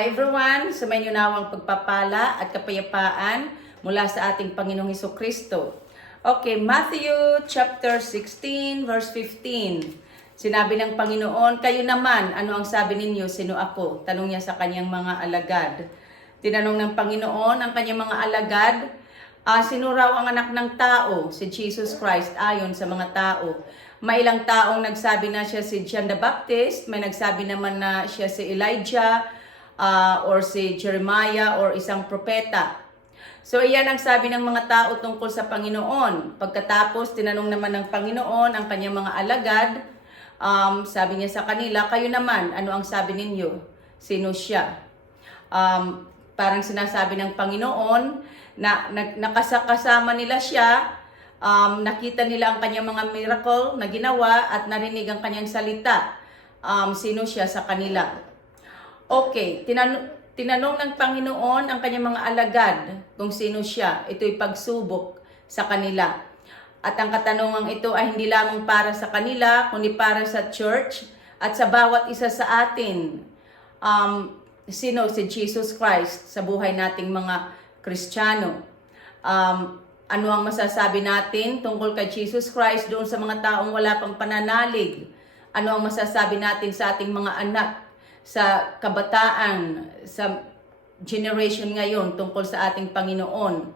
Hi everyone! Sumayin niyo nawang pagpapala at kapayapaan mula sa ating Panginoong Hesukristo. Okay, Matthew chapter 16 verse 15. Sinabi ng Panginoon, kayo naman, ano ang sabi ninyo, sino ako? Tanong niya sa kanyang mga alagad. Tinanong ng Panginoon ang kanyang mga alagad, sino raw ang anak ng tao? Si Jesus Christ ayon sa mga tao. May ilang taong nagsabi na siya si John the Baptist, may nagsabi naman na siya si Elijah, or si Jeremiah or isang propeta. So iyan ang sabi ng mga tao tungkol sa Panginoon. Pagkatapos tinanong naman ng Panginoon ang kanyang mga alagad, sabi niya sa kanila, kayo naman, ano ang sabi ninyo? Sino siya? Parang sinasabi ng Panginoon na nakasama nila siya, nakita nila ang kanyang mga miracle na ginawa at narinig ang kanyang salita. Sino siya sa kanila? Okay, tinanong ng Panginoon ang kanyang mga alagad kung sino siya. Ito'y pagsubok sa kanila. At ang katanungang ito ay hindi lamang para sa kanila, kundi para sa church at sa bawat isa sa atin. Sino si Jesus Christ sa buhay nating mga Kristiyano? Ano ang masasabi natin tungkol kay Jesus Christ doon sa mga taong wala pang pananalig? Ano ang masasabi natin sa ating mga anak, sa kabataan, sa generation ngayon tungkol sa ating Panginoon?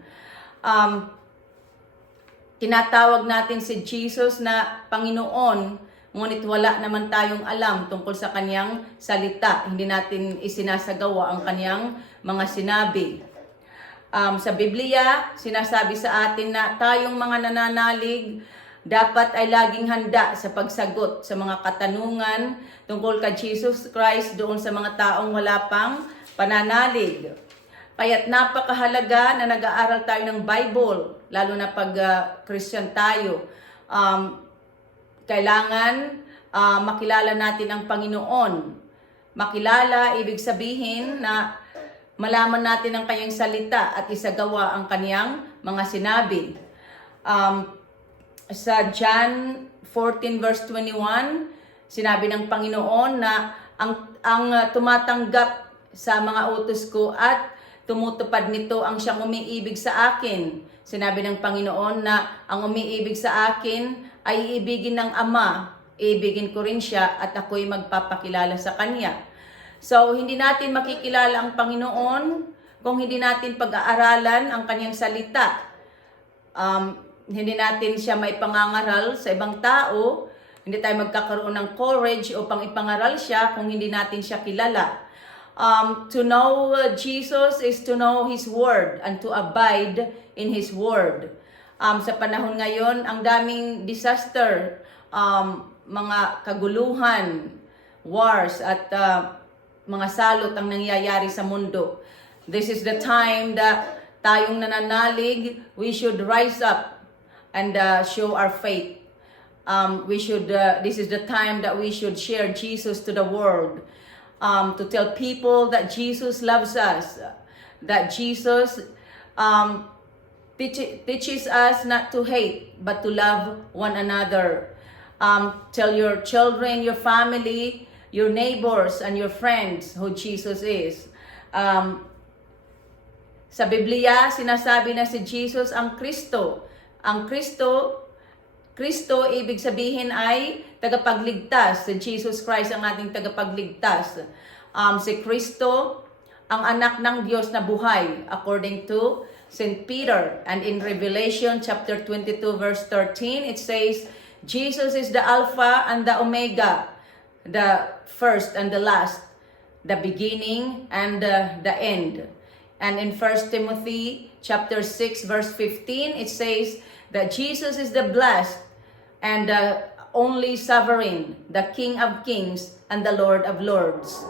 Tinatawag natin si Jesus na Panginoon, ngunit wala naman tayong alam tungkol sa kanyang salita. Hindi natin isinasagawa ang kanyang mga sinabi. Sa Biblia, sinasabi sa atin na tayong mga nananalig dapat ay laging handa sa pagsagot sa mga katanungan tungkol kay Jesus Christ doon sa mga taong wala pang pananalig. Kaya't napakahalaga na nag-aaral tayo ng Bible, lalo na pag Christian tayo. Kailangan makilala natin ang Panginoon. Makilala, ibig sabihin na malaman natin ang kanyang salita at isagawa ang kanyang mga sinabi. Sa John 14 verse 21, sinabi ng Panginoon na ang tumatanggap sa mga utos ko at tumutupad nito ang siyang umiibig sa akin. Sinabi ng Panginoon na ang umiibig sa akin ay iibigin ng Ama, iibigin ko rin siya at ako'y magpapakilala sa Kanya. So, hindi natin makikilala ang Panginoon kung hindi natin pag-aaralan ang Kanyang salita. Hindi natin siya may pangangaral sa ibang tao, hindi tayo magkakaroon ng courage upang ipangaral siya kung hindi natin siya kilala. To know Jesus is to know His Word and to abide in His Word. Sa panahon ngayon, ang daming disaster, mga kaguluhan, wars at mga salot ang nangyayari sa mundo. This is the time that tayong nananalig, we should rise up and show our faith. This is the time that we should share Jesus to the world. To tell people that Jesus loves us. That Jesus teaches us not to hate, but to love one another. Tell your children, your family, your neighbors, and your friends who Jesus is. Sa Biblia, sinasabi na si Jesus ang Kristo. Ang Kristo, ibig sabihin ay tagapagligtas. Si Jesus Christ ang ating tagapagligtas. Si Kristo, ang anak ng Diyos na buhay, according to St. Peter. And in Revelation chapter 22 verse 13, it says, Jesus is the Alpha and the Omega, the first and the last, the beginning and the end. And in 1 Timothy chapter 6 verse 15, it says that Jesus is the blessed and the only sovereign, the King of kings and the Lord of lords.